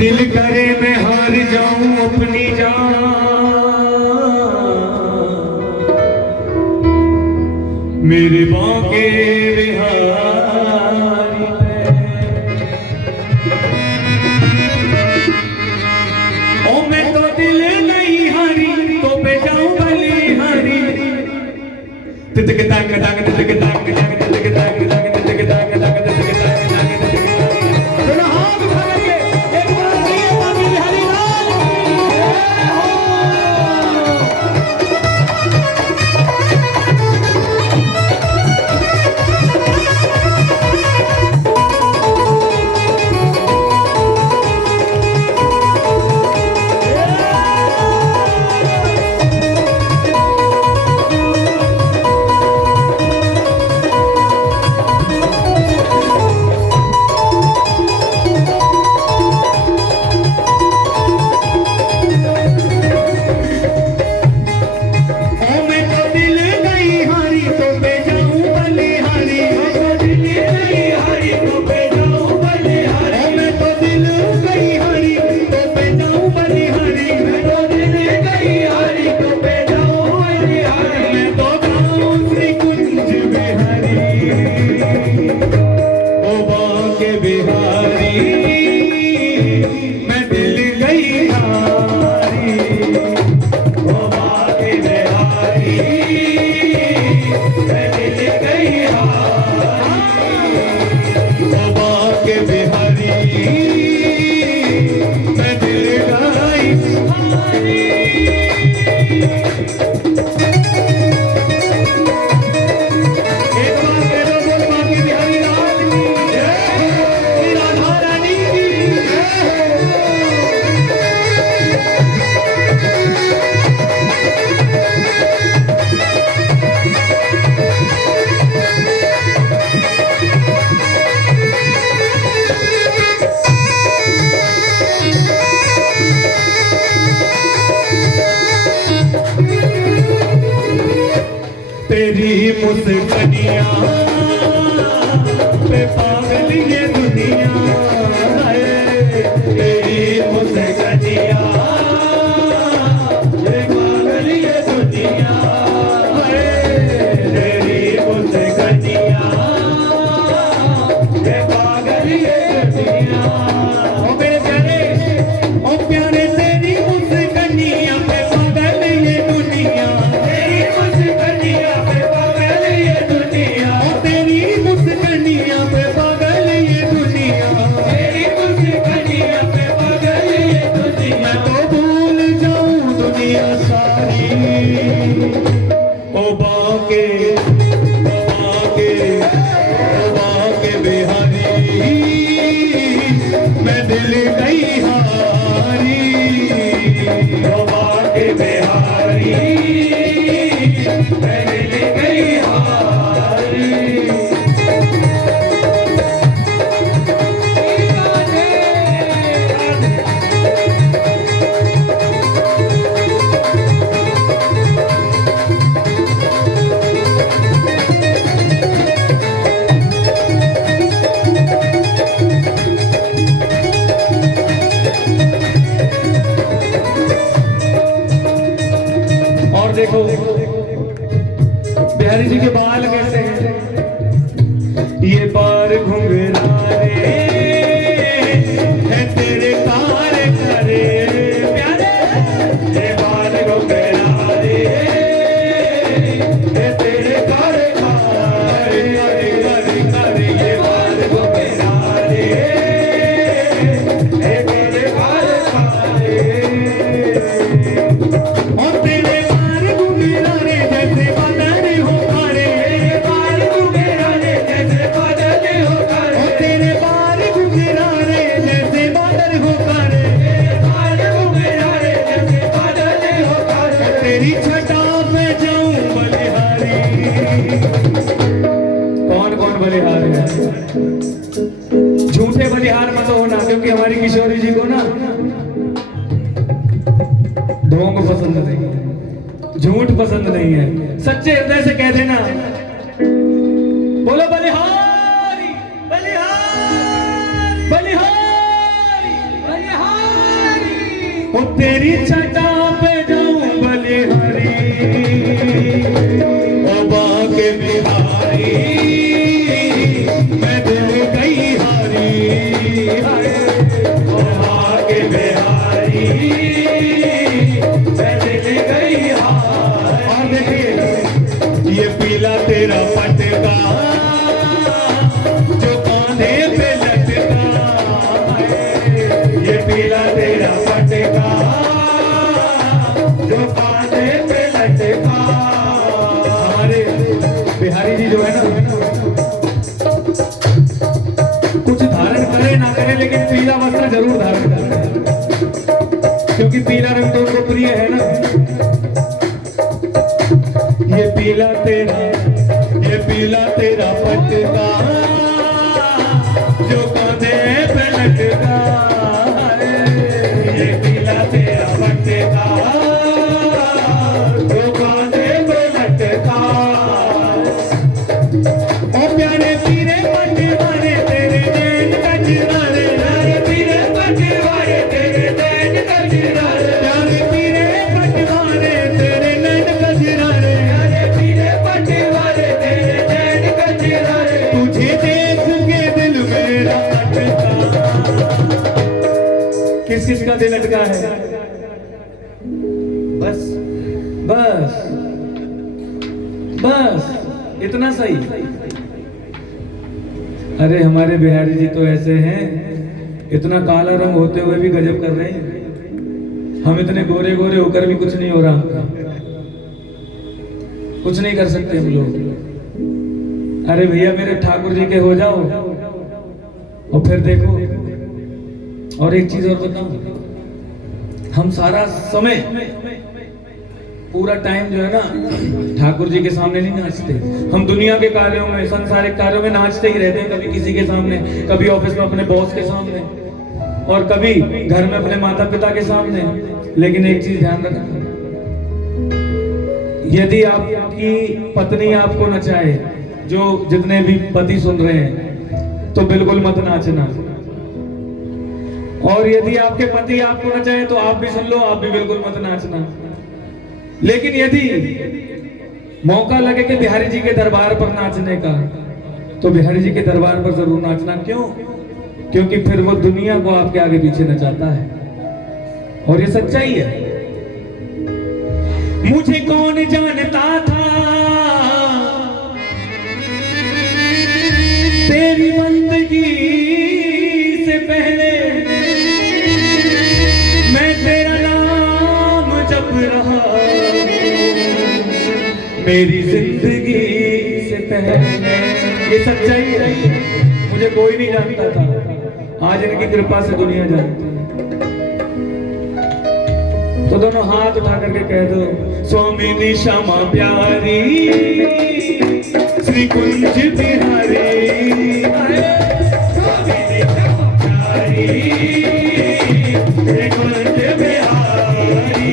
दिल करे मैं हार जाऊं अपनी जान, मेरे बांके बिहारी पे। ओ मैं तो दिल नहीं हारी तो पे जाऊं बलिहारी। तितक ताक ताक तितक ताक ताक तितक ताक ताक तितक ताक ताक तितक ताक तेरी मुस्कनिया पे पागल ये दुनिया है। तेरी मुस्कनिया पे पागल ये दुनिया है। तेरी मुस्कनिया पे पागल ये दुनिया। ओ मेरे प्यारे, ओ प्यारे तेरी मुस्कनिया पे पागल ये दुनिया। तेरी मुस्कनिया पे पागल ये दुनिया। तेरी मुस्कनिया पे पागल ये दुनिया। तेरी मुस्कनिया पे पागल ये दुनिया। मैं तो भूल जाऊं दुनिया सारी। ओ बाके बिहारी, मैं दिल गई हारी। ओ बाके बिहारी, मैं दिल गई हारी। और देखो बिहारी जी के बाल कैसे हैं। ये बार घुंघरारे है तेरे कार करे प्यारे। ये बाल घुंघरारे है तेरे कार करे करे करे। ये बाल घुंघरारे है तेरे कार करे। और तेरे बाल घुंघरारे जैसे बादल हो कारे। पसंद नहीं है, झूठ पसंद नहीं है, सच्चे हृदय से कह देना, बोलो बलिहारी बलिहारी बलिहारी बलिहारी। ओ तेरी छटा पे जाऊं बलिहारी, ओ बाके बिहारी, मैं दिल गई हारी, ओ बाके बिहारी, मैं दिल गई हारी। और देखिए ये पीला तेरा पटका जो कांधे पे लटका, ये पीला तेरा पटका जो कांधे पे लटका। हमारे बिहारी जी जो है ना, कुछ धारण करे ना करे लेकिन पीला वस्त्र जरूर धारण करे, क्योंकि पीला रंग तो उनको प्रिय है ना। ये पीला तेरा पटका जो कांधे पे लटका, ये पीला तेरा पटका जो कांधे पे लटका। ओ प्यारे पीरे पटवारे तेरे नैन कजरारे, प्यारे पीरे पटवारे तेरे नैन कजरारे, प्यारे पीरे पटवारे तेरे नैन कजरारे, प्यारे पीरे पटवारे तेरे नैन कजरारे। तुझे देख के दिल मेरा अटका। किस किस का दिल अटका है? बस बस बस इतना सही। अरे हमारे बिहारी जी तो ऐसे हैं, इतना काला रंग होते हुए भी गजब कर रहे हैं। हम इतने गोरे गोरे होकर भी कुछ नहीं हो रहा, कुछ नहीं कर सकते हम लोग। अरे भैया मेरे ठाकुर जी के हो जाओ और फिर देखो। और एक चीज और बताऊं, हम सारा समय पूरा टाइम जो है ना ठाकुर जी के सामने नहीं नाचते। हम दुनिया के कार्यों में, संसारिक कार्यों में नाचते ही रहते हैं, कभी किसी के सामने, कभी ऑफिस में अपने बॉस के सामने, और कभी घर में अपने माता पिता के सामने। लेकिन एक चीज ध्यान रखना, यदि आपकी पत्नी आपको नचाए, जो जितने भी पति सुन रहे हैं, तो बिल्कुल मत नाचना। और यदि आपके पति आपको नचाए तो आप भी सुन लो, आप भी बिल्कुल मत नाचना। लेकिन यदि मौका लगे कि बिहारी जी के दरबार पर नाचने का, तो बिहारी जी के दरबार पर जरूर नाचना। क्यों? क्योंकि फिर वो दुनिया को आपके आगे पीछे नचाता है, और ये सच्चाई है। मुझे कौन जानता था तेरी बंदगी से पहले, मैं तेरा नाम जप रहा मेरी जिंदगी से पहले। ये सच्चाई है, मुझे कोई नहीं जानता था, आज इनकी कृपा से दुनिया जानती है। तो दोनों हाथ उठा करके कह दो, स्वामी ने श्यामा प्यारी श्री कुंज बिहारी, स्वामी ने श्यामा प्यारी श्री कुंज बिहारी,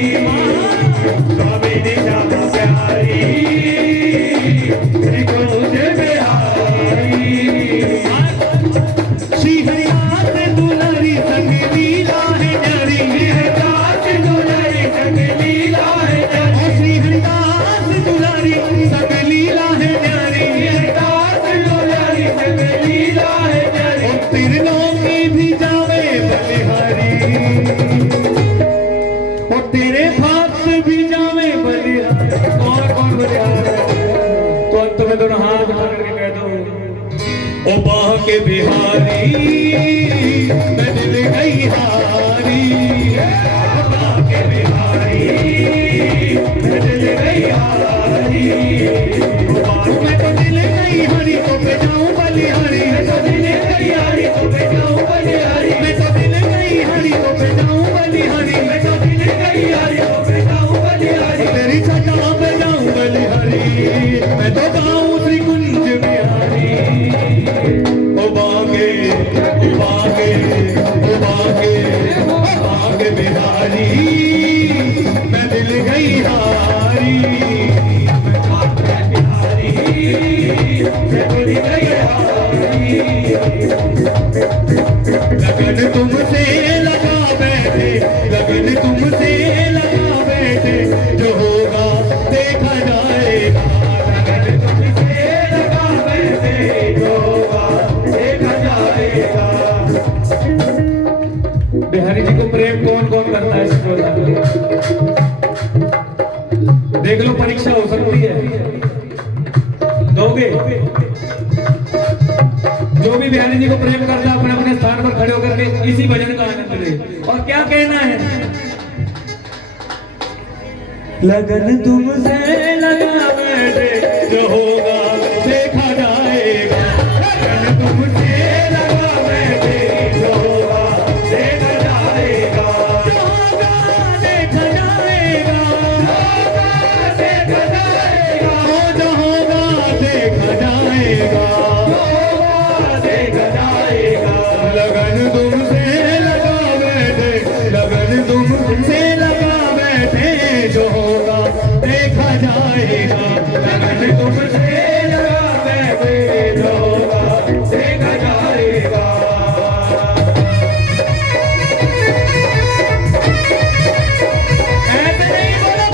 स्वामी ने श्यामा प्यारी श्री कुंज बिहारी। श्री हरिदास दुलारी संग लीला है न्यारी, हरिदास दुलारी संग लीला है न्यारी, श्री हरिदास दुलारी संग लीला है न्यारी, हरिदास दुलारी संग लीला है न्यारी। त्रिलोकी भी जावे बलिहारी, और तेरे भक्त भी जावे बलिहारी। कौन बलिहारी? तो अंत में दोनों हाथ उठा करके कह दो, ओ बाके बिहारी मैं दिल गई हारी, ओ बाके बिहारी मैं दिल गई हारी। मैं तो दिल गई हारी तो पे जाऊं बलिहारी, मैं तो दिल गई हारी तो पे जाऊं बलिहारी, मैं तो दिल गई हारी तो पे जाऊं बलिहारी, मैं तो दिल गई हारी तो पे जाऊं बलिहारी। तेरी छटा पे जाऊं बलिहारी, मैं तो गाऊं श्री कुंज बिहारी। ओ बागे बागे बागे बागे बिहारी मैं दिल इसी भजन का आनंद ले। और क्या कहना है, लगन तुमसे लगा बैठे जो होगा देखा जाएगा, लगन तुमसे लगा बैठे जो होगा देखा जाएगा, जो होगा देखा जाएगा, देखा जाएगा, जो होगा देखा जाएगा, देखा जाएगा, लगन तुमसे लगा बैठे, लगन तुमसे लगा बैठे जो होगा देखा जाएगा, लगन तुमसे लगा बैठे जो होगा देखा जाएगा। ऐसे नहीं बोलो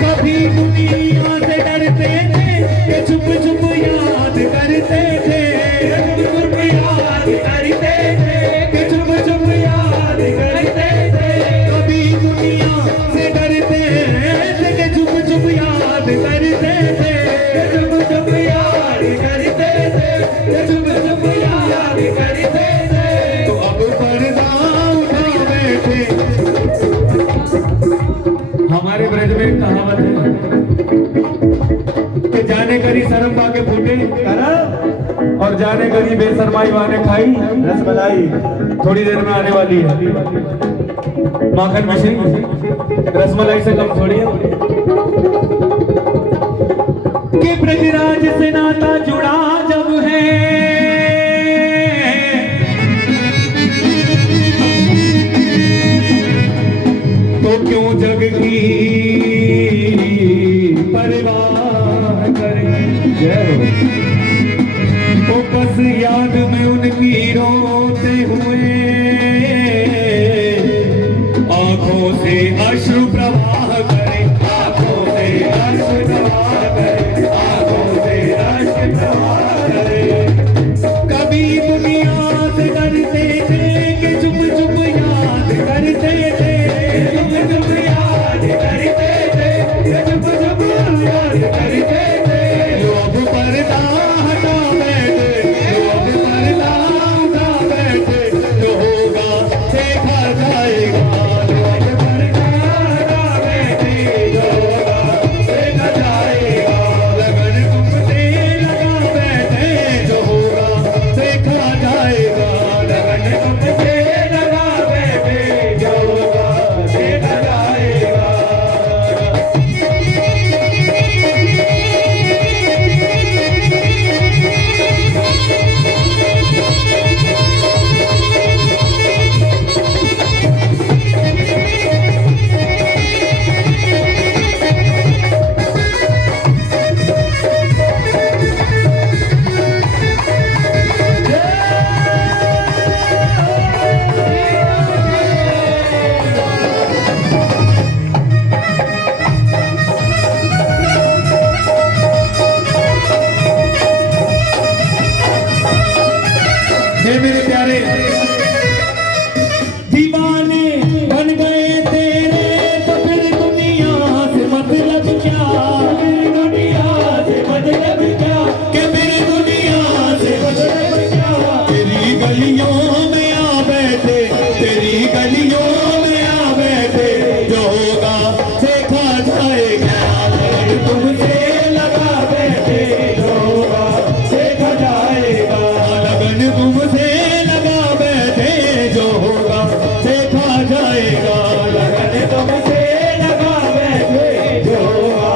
कभी दुनिया से डरते थे कि चुप चुप याद करते थे, चुप चुप याद करते थे कि चुप चुप याद करते थे, कभी दुनिया से डरते थे कि चुप चुप याद करते थे, चुप चुप याद करते थे, चुप चुप याद करते थे, तो अब पर्दा उठा बैठे। हमारे ब्रज में एक कहावत है कि जाने करी शर्म पाके फूटे और जाने करी बेशरमाई वाने खाई रसमलाई, थोड़ी देर में आने वाली है माखन मिश्री, रसमलाई से कम थोड़ी है। कि ब्रजराज से नाता जुड़ा जब है तो क्यों जग की परवाह करें, तो बस याद में उनकी रोते हुए आंखों से अश्रु प्रवाह करें, आंखों से अश्रु प्रवाह करें, आंखों से अश्रु प्रवाह करें। कभी दुनिया से डरते थे कि चुप चुप याद करते थे, चुप चुप याद करते थे, चुप चुप याद करते थे, लोग पर्दा हटा बैठे, लोग पर्दा हटा बैठे, जो होगा देखा जाएगा, लोग पर्दा हटा बैठे, जो होगा देखा जाएगा, लगन तुमसे लगा बैठे जो होगा देखा जाएगा, लगन तुमसे लगा बैठे जो होगा देखा जाएगा। हे मेरे प्यारे दीवाने बन गए तेरे, तो फिर दुनिया से मतलब क्या, फिर दुनिया से मतलब क्या, कि मेरी दुनिया से मतलब क्या, तेरी गलियों में आ बैठे, तेरी गलियों में आ बैठे, जो होगा देखा जाएगा, लगन तुमसे लगा बैठे, जो होगा देखा जाएगा, लगन तुमसे लगा बैठे, जो होगा देखा जाएगा, लगन तुमसे लगा बैठे, जो होगा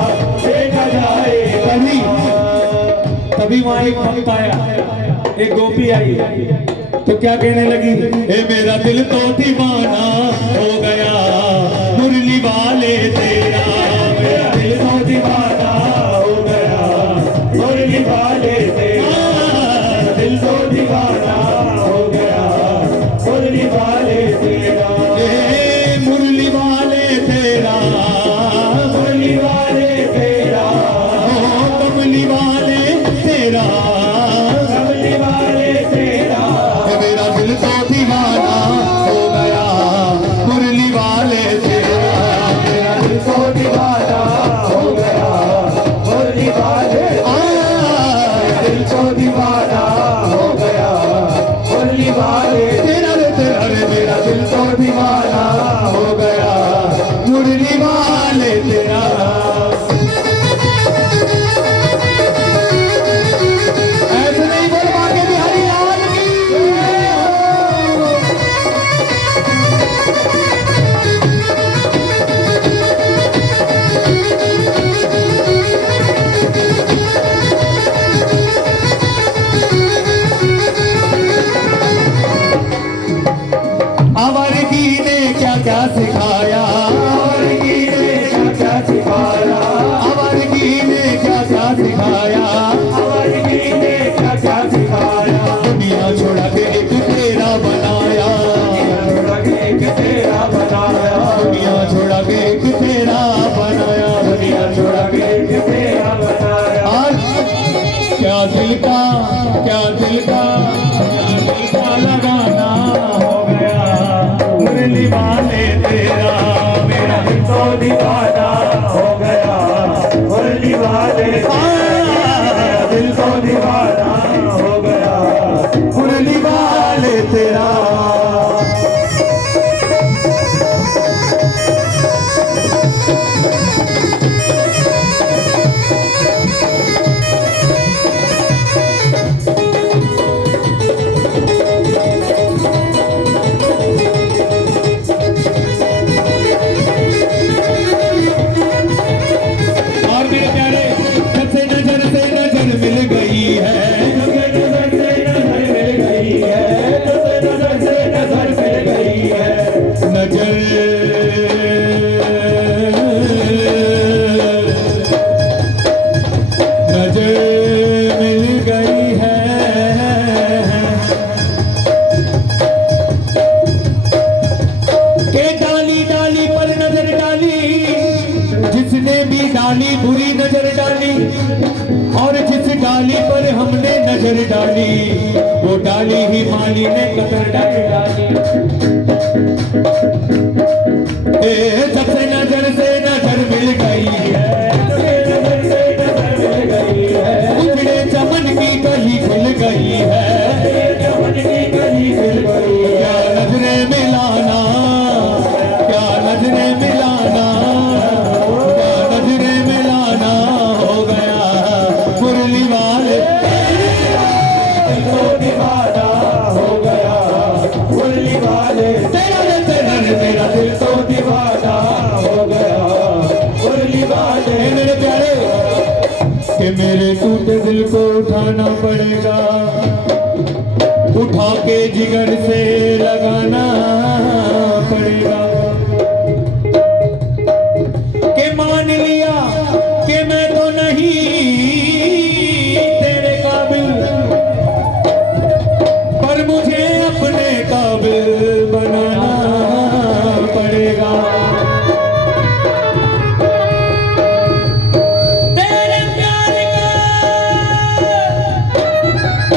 देखा जाएगा। तभी वहां एक भक्त आया, एक गोपी आई, तो क्या कहने लगी, ए मेरा दिल तो दीवाना हो गया मुरली वाले तेरा, मेरा दिल तो दीवाना हो गया मुरली वाले तेरा, दिल तो दीवाना हो गया मुरली वाले तेरा, मुरली वाले अच्छी डाली बुरी नजर डाली, और जिस डाली पर हमने नजर डाली वो डाली ही माली ने कतर डाली। जब से नजर मिल गई है, उजड़े चमन की कली खुल गई है, क्या नजरें मिलाना, क्या नजरें मिलाना, क्या नजरें मिलाना हो गया मुरली वाले, दीवाना हो गया मुरली वाले, तेरा दिल तो दीवाना हो गया मुरली वाले। मेरे प्यारे कि मेरे टूटे दिल को उठाना पड़ेगा, उठा के जिगर से लगाना पड़ेगा, कि मान लिया कि मैं तो नहीं तेरे काबिल, पर मुझे अपने काबिल बनाना पड़ेगा। तेरे प्यार का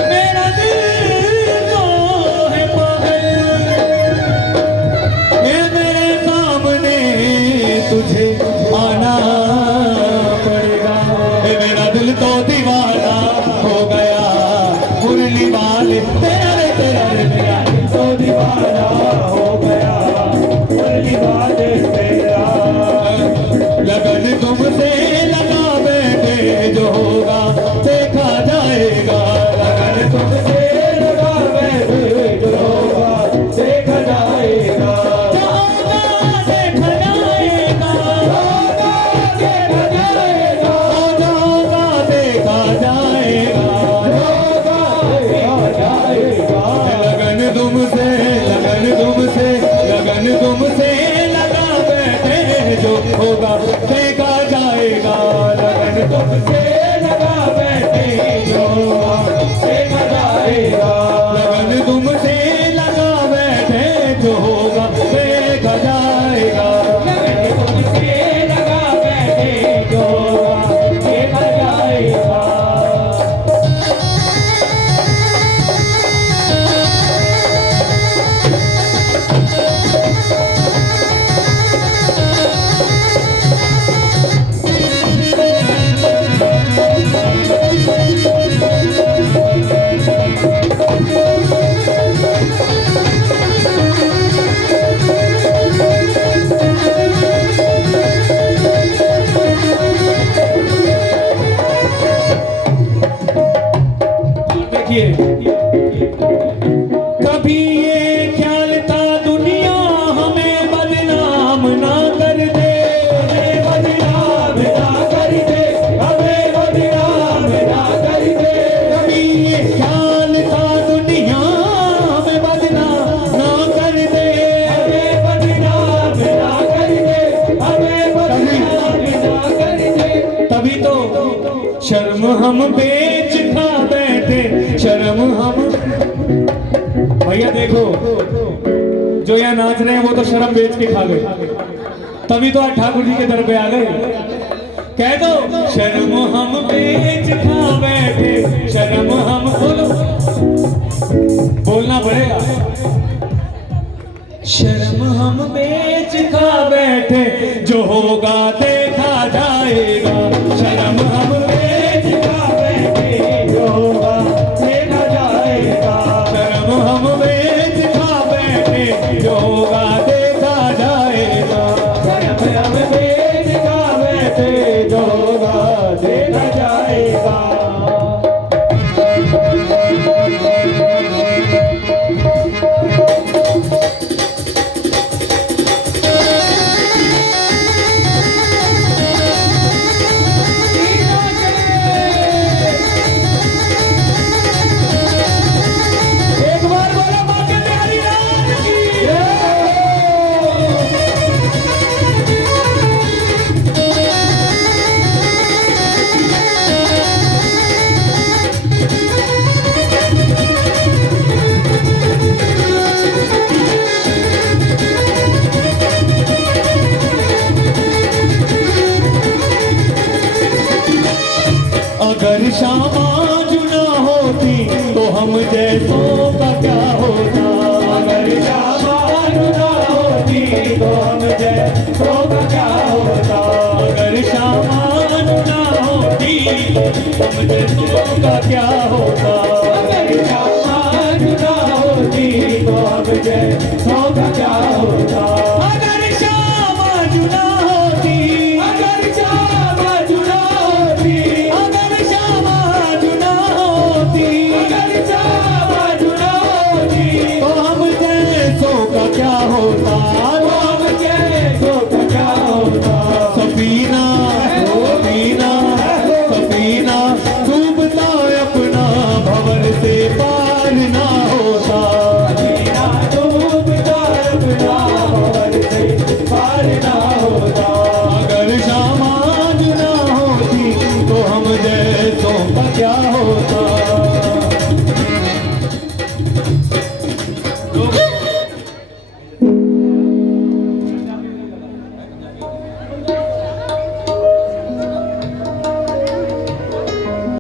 मेरा दिल तो है पागल, ये मेरे सामने तुझे आना पड़ेगा। ये मेरा दिल तो दीवाना हो गया मुरली वाले, तेरा दिल तो दीवाना हो गया मुरली वाले तेरा। लगन तुमसे लगा बैठे जो होगा देखा जाएगा, लगन तुमसे लगा बैठे जो होगा देखा जाएगा, देखा जाएगा, देखा जाएगा, देखा जाएगा, देखा जाएगा। लगन तुमसे लगा बैठे जो होगा देखा जाएगा, लगन तुमसे लगा बैठे जो होगा देखा जाएगा, लगन तुमसे लगा बैठे जो होगा देखा जाएगा, लगन तुमसे लगा बैठे जो होगा देखा जाएगा। कभी ये ख्याल था दुनिया हमें बदनाम ना कर दे, हमें बदनाम ना कर दे, हमें बदनाम ना कर दे। कभी ये ख्याल था दुनिया हमें बदनाम ना कर दे, हमें बदनाम ना कर दे, हमें बदनाम ना कर दे। तभी तो शर्म हम बेच खा बैठे, शर्म हम। भैया देखो जो यहाँ नाच रहे हैं वो तो शर्म बेच के खा गए, तभी तो आज ठाकुर जी के दर पे आ गए। कह दो शर्म हम बेच खा बैठे, शर्म हम, बोलो बोलना पड़ेगा, शर्म हम बेच खा बैठे जो होगा देखा जाएगा, शर्म हम बेच खा बैठे जो होगा देखा जाएगा, शर्म हम बेच खा बैठे जो होगा देखा जाएगा, शर्म हम बेच खा बैठे जो होगा देखा जाएगा। अगर श्यामा जुना होती तो हम जैसों का क्या होता। अगर श्यामा जुना होती तो हम जैसों का क्या होता। अगर श्यामा